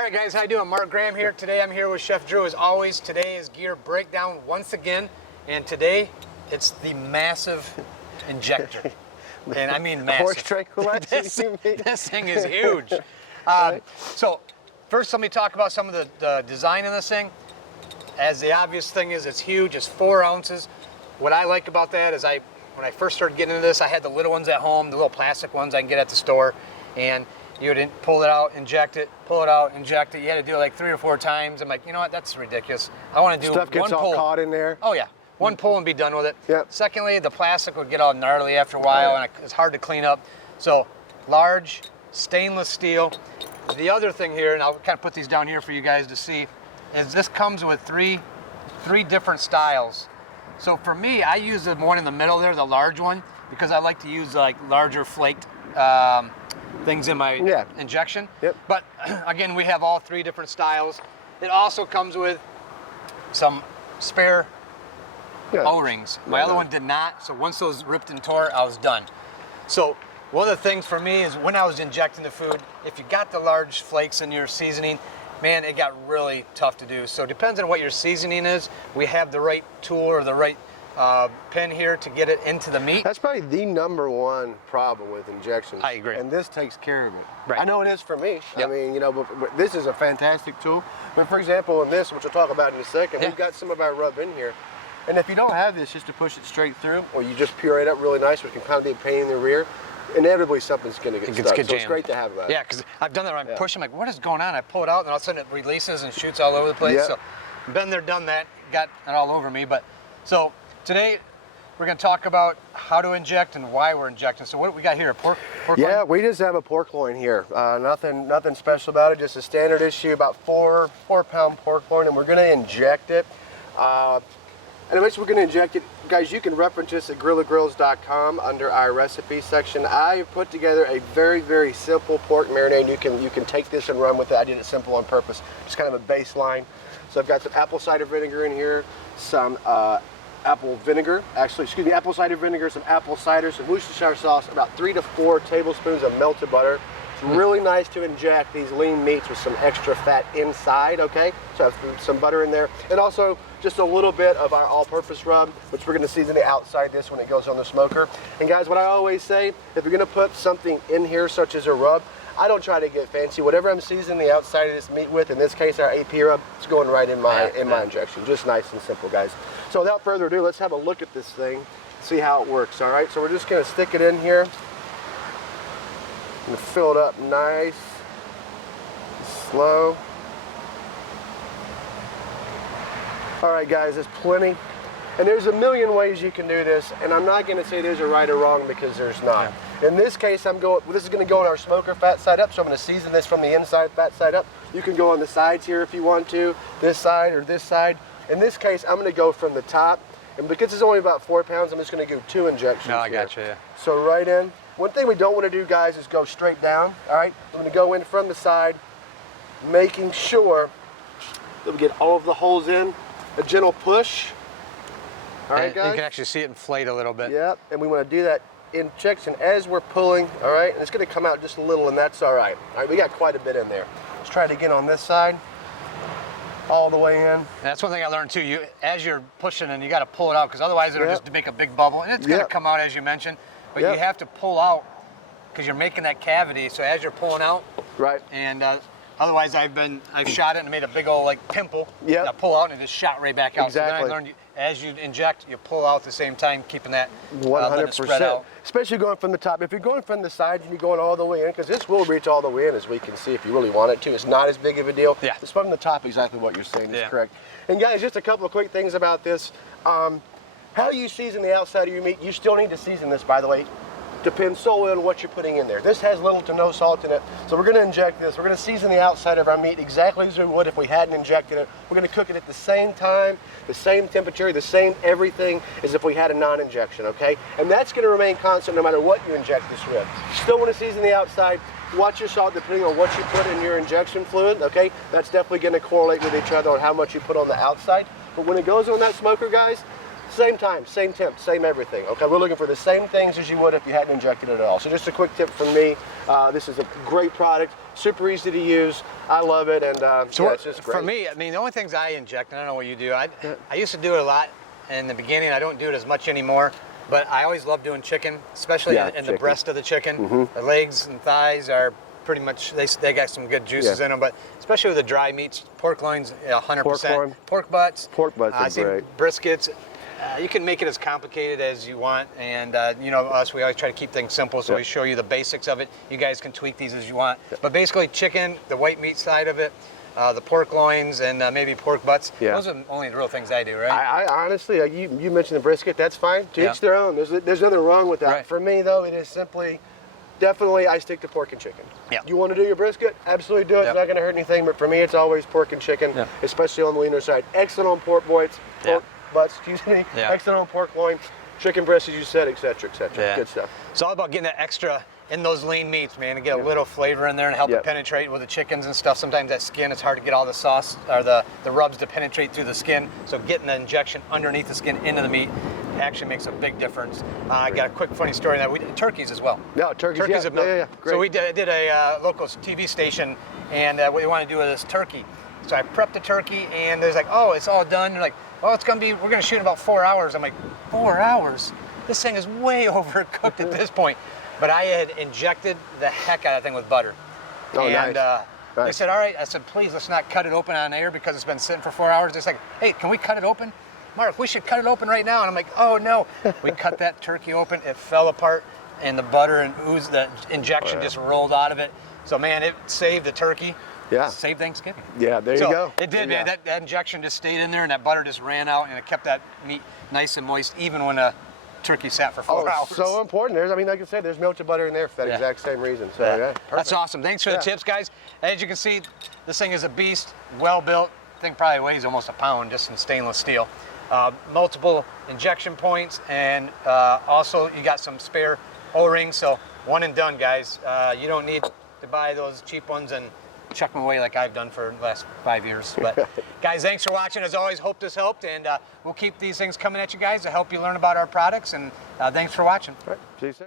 All right, guys, how you doing? Mark Graham here. Today I'm here with Chef Drew. As always, today is gear breakdown once again, and today it's the massive Injector. And I mean massive. Horse tranquilizer. this thing is huge. So first let me talk about some of the design of this thing. As the obvious thing is, it's huge. It's 4 ounces. What I like about that is when I first started getting into this, I had the little ones at home, the little plastic ones I can get at the store, and you would pull it out, inject it, pull it out, inject it. You had to do it like 3 or 4 times. I'm like, you know what, that's ridiculous. I want to do Stuff gets one pull. all caught in there. Oh yeah, one pull and be done with it. Yep. Secondly, the plastic would get all gnarly after a while, and it's hard to clean up. So large stainless steel. The other thing here, and I'll kind of put these down here for you guys to see, is this comes with three different styles. So for me, I use the one in the middle there, the large one, because I like to use like larger flaked things in my injection. Yep. But again, we have all 3 different styles. It also comes with some spare O-rings. My other one did not, so once those ripped and tore, I was done. So one of the things for me is when I was injecting the food, if you got the large flakes in your seasoning, man, it got really tough to do. So it depends on what your seasoning is. We have the right tool or the right pin here to get it into the meat. That's probably the #1 problem with injections. I agree. And this takes care of it. Right. I know it is for me. Yep. I mean, you know, but this is a fantastic tool. But for example, in this, which we'll talk about in a second, we've got some of our rub in here. And if you don't have this just to push it straight through, or you just puree it up really nice, which can kind of be a pain in the rear, inevitably something's going to get stuck. So it's great to have that. Yeah, because I've done that where I'm pushing, like, what is going on? I pull it out, and all of a sudden it releases and shoots all over the place. So been there, done that, got it all over me. But so today we're going to talk about how to inject and why we're injecting. So what do we got here? A pork Yeah, loin? we just have a pork loin here. Nothing special about it. Just a standard issue, about 4-pound pork loin, and we're going to inject it. And eventually we're going to inject it. Guys, you can reference this at grillagrills.com under our recipe section. I put together a very, very simple pork marinade. You can take this and run with it. I did it simple on purpose. Just kind of a baseline. So I've got some apple cider vinegar in here, some apple cider vinegar, some apple cider, some Worcestershire sauce, about 3 to 4 tablespoons of melted butter. It's really nice to inject these lean meats with some extra fat inside, okay? So I have some butter in there. And also just a little bit of our all-purpose rub, which we're gonna season the outside this when it goes on the smoker. And guys, what I always say, if you're gonna put something in here such as a rub, I don't try to get fancy. Whatever I'm seasoning the outside of this meat with, in this case our AP rub, it's going right in my injection. Just nice and simple, guys. So without further ado, let's have a look at this thing, see how it works, all right? So we're just gonna stick it in here. And fill it up nice, slow. All right, guys, there's plenty. And there's a million ways you can do this, and I'm not gonna say there's a right or wrong because there's not. In this case, this is gonna go on our smoker fat side up, so I'm gonna season this from the inside fat side up. You can go on the sides here if you want to, this side or this side. In this case, I'm gonna go from the top, and because it's only about 4 pounds, I'm just gonna do 2 injections. No, I got you, yeah. So right in. One thing we don't want to do, guys, is go straight down, all right? We're going to go in from the side, making sure that we get all of the holes in, a gentle push. All right, guys? You can actually see it inflate a little bit. Yep, and we want to do that injection as we're pulling, all right? And it's going to come out just a little, and that's all right. All right, we got quite a bit in there. Let's try it again on this side, all the way in. And that's one thing I learned too. As you're pushing, and you got to pull it out, because otherwise it'll just make a big bubble, and it's going to come out as you mentioned. But you have to pull out because you're making that cavity. So as you're pulling out, and otherwise I've shot it and made a big old like pimple. And I pull out and it just shot right back out. Exactly. So then I learned as you inject, you pull out at the same time, keeping that 100%. Spread out. Especially going from the top. If you're going from the sides and you're going all the way in, because this will reach all the way in, as we can see if you really want it to. It's not as big of a deal. Yeah. It's from the top, exactly what you're saying is correct. And guys, just a couple of quick things about this. How you season the outside of your meat, you still need to season this, by the way. Depends solely on what you're putting in there. This has little to no salt in it, so we're gonna inject this. We're gonna season the outside of our meat exactly as we would if we hadn't injected it. We're gonna cook it at the same time, the same temperature, the same everything as if we had a non-injection, okay? And that's gonna remain constant no matter what you inject this with. Still wanna season the outside. Watch your salt depending on what you put in your injection fluid, okay? That's definitely gonna correlate with each other on how much you put on the outside. But when it goes on that smoker, guys, Same time, same temp, same everything. Okay, we're looking for the same things as you would if you hadn't injected it at all. So just a quick tip from me. This is a great product, super easy to use. I love it, and so yeah, it's just great. For me, I mean, the only things I inject, and I don't know what you do. I used to do it a lot in the beginning. I don't do it as much anymore. But I always love doing chicken, especially in the breast of the chicken. The legs and thighs are pretty much, they got some good juices in them, but especially with the dry meats, pork loins, 100%. Pork butts. Pork butts are great. Briskets. You can make it as complicated as you want, and you know us, we always try to keep things simple, so we show you the basics of it. You guys can tweak these as you want. But basically chicken, the white meat side of it, the pork loins, and maybe pork butts. Those are only the real things I do, right? I honestly, you mentioned the brisket, that's fine. To each their own. There's nothing wrong with that. Right. For me, though, it is simply, definitely, I stick to pork and chicken. You want to do your brisket? Absolutely do it. It's not going to hurt anything, but for me, it's always pork and chicken, especially on the leaner side. Excellent on pork butts, excuse me. Excellent on pork loin, chicken breast, as you said, etc., etc. Good stuff. It's all about getting that extra in those lean meats, man, to get a little flavor in there and help it penetrate with the chickens and stuff. Sometimes that skin, it's hard to get all the sauce or the rubs to penetrate through the skin. So getting the injection underneath the skin into the meat actually makes a big difference. I got a quick funny story on that. Turkeys as well. No, turkeys are great. So we did a local TV station, and what we want to do with this turkey. So I prepped the turkey, and there's like, oh, it's all done. They're like, oh, we're gonna shoot in about 4 hours. I'm like, 4 hours? This thing is way overcooked at this point. But I had injected the heck out of that thing with butter. Oh, and nice. They said, all right. I said, please, let's not cut it open on air because it's been sitting for 4 hours. They're like, hey, can we cut it open? Mark, we should cut it open right now. And I'm like, oh, no. We cut that turkey open. It fell apart, and the butter and ooze, the injection just rolled out of it. So, man, it saved the turkey. Saved Thanksgiving. Yeah, there you go. It did, man. That injection just stayed in there, and that butter just ran out, and it kept that meat nice and moist, even when a turkey sat for 4 hours. So important. I mean, like I said, there's melted butter in there for that exact same reason. So, that's awesome. Thanks for the tips, guys. As you can see, this thing is a beast, well built. I think probably weighs almost a pound just in stainless steel. Multiple injection points, and also you got some spare O-rings. So one and done, guys. You don't need to buy those cheap ones and chuck them away like I've done for the last 5 years. But guys, thanks for watching. As always, hope this helped, and we'll keep these things coming at you guys to help you learn about our products. And thanks for watching. All right. See you soon.